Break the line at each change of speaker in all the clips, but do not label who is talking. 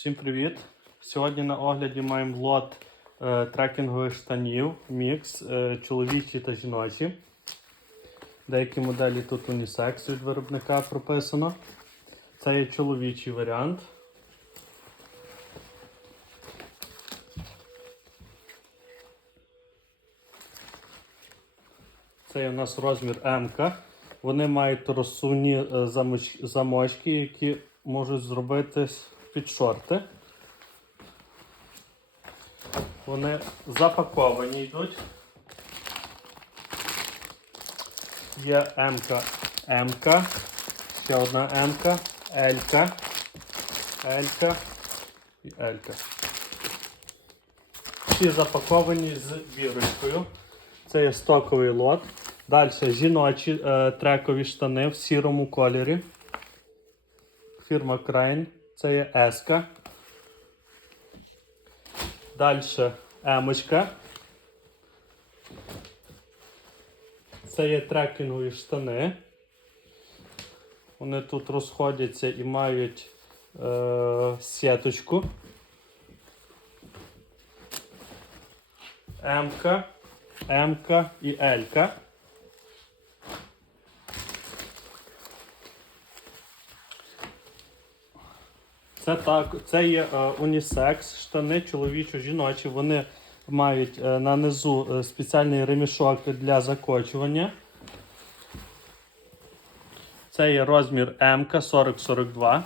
Всім привіт! Сьогодні на огляді маємо лот е, трекінгових штанів, мікс, е, чоловічі та жіночі. Деякі моделі тут унісекс від виробника прописано. Це є чоловічий варіант. Це є у нас розмір М. Вони мають розсувні е, замочки, які можуть зробити під шорти. Вони запаковані йдуть. Є М-ка, М-ка, ще одна М-ка, Л-ка, Л-ка і Л-ка. Всі запаковані з бірочкою. Це є стоковий лот. Далі жіночі е, трекові штани в сірому кольорі. Фірма Crane. Це є S. Далі Емочка. Це є трекінгові штани. Вони тут розходяться і мають е, сіточку. М-ка, М-ка і Л-ка. Це так, це є е, унісекс, штани чоловічо-жіночі. Вони мають е, на низу е, спеціальний ремішок для закочування. Це є розмір М 40-42.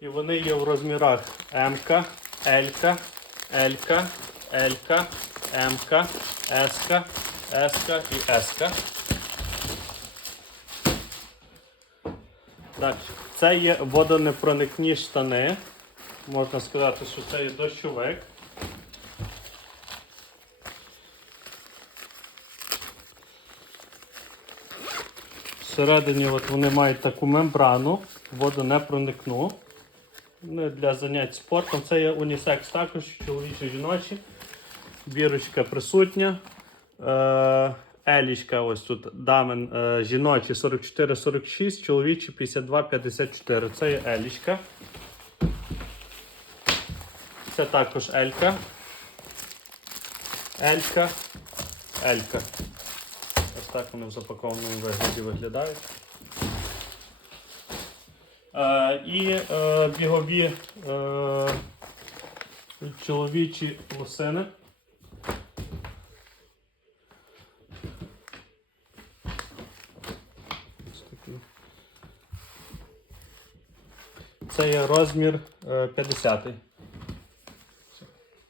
І вони є в розмірах М, Л, Л, Л, М, С, С і С. Так, це є водонепроникні штани. Можна сказати, що це є дощовик. Всередині от вони мають таку мембрану, воду не проникну. Вони для занять спортом. Це є унісекс також, чоловічі жіночі. Бірочка присутня. Е, Елічка ось тут дамен е, жіночі 44-46, чоловічі 52-54. Це є Елічка. Це також Елька. Елька. Елька. Ось так вони в запакованому вигляді виглядають. Е, і е, бігові е, чоловічі лосини. Ось такі. Це є розмір е, 50.